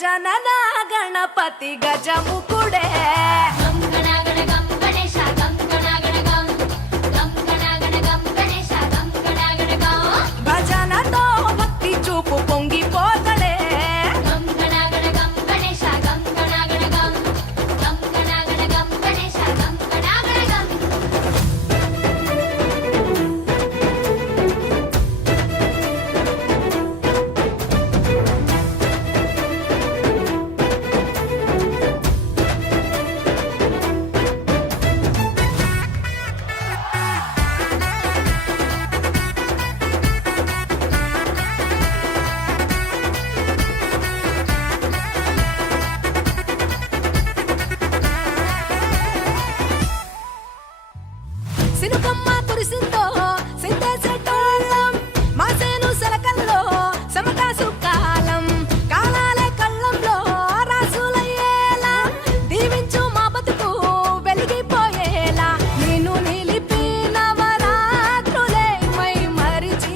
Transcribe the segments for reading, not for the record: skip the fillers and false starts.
గజనన గణపతి గజముకుడే భజనతో భక్తి చూపు పొంగిపోతడే సినుకమ్మ కురిసిందో సిందేసేటోళ్ళం మాసేను సెలకల్లో సమకాసు కాలం కాలాలే కళ్ళంలో రాసులయ్యేలా దీవించు మా బతుకు వెలిగిపోయేలా నిన్ను నిలిపి నవరాత్రులే మై మరిచిపోతాములే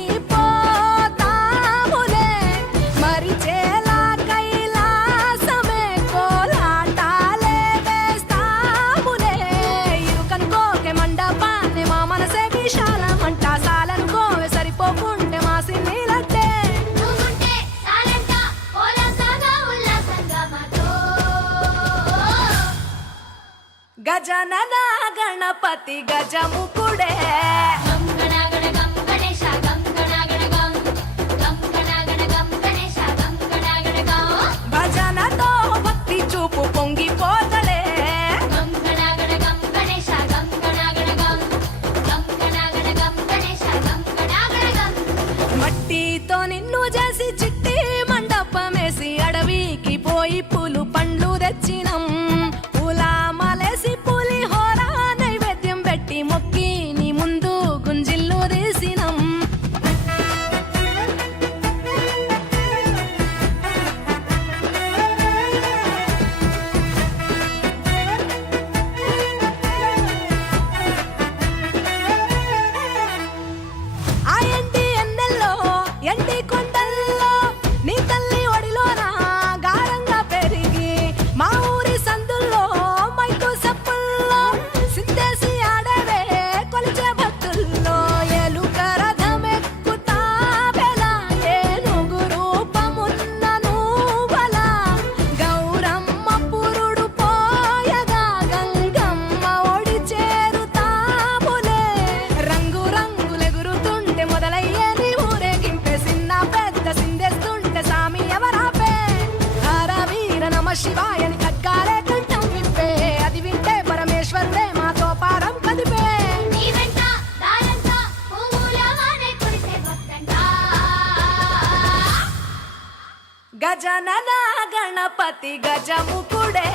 మరిచేలా కైలాసమే కోలాటాలే వేస్తాములే ఇరుకనుకోకే మండప సాలనుకోవే సరిపోకుంటే మాసి నీలంటే గజనన గణపతి గజముకుడే భజనతో భక్తి చూపు పొంగిపోతలే మట్టితో నిన్ను చేసి చిట్టి మండపమేసి అడవికి పోయి పూలు పండ్లు తెచ్చినం పూల మాలేసి పులిహోర నైవేద్యం పెట్టి మొక్కి నీ ముందు గుంజిల్లు తీసినం ఎండి కొండల్లో నీ తల్లి ఒడిలోన గారంగా పెరిగి మా ఊరి సందుల్లో మైకు సప్పుల్లో సిందేసి ఆడవే కొలిచే భక్తుల్లో ఎలుక రథమెక్కుతావెలా ఏనుగు రూపమున్న నువ్వలా గౌరమ్మ పురుడు పోయగా గంగమ్మ ఒడి చేరుతాములే రంగు రంగులెగురుతుంటే మొదలయ్యే సిందేస్తుంటే సామి ఎవరాపే హర వీర నమ శివాయని ఖడ్గాలే కంఠం విప్పే అది వింటే పరమేశ్వరుడే మాతో పారం కదిపే గజనన గణపతి గజముకుడే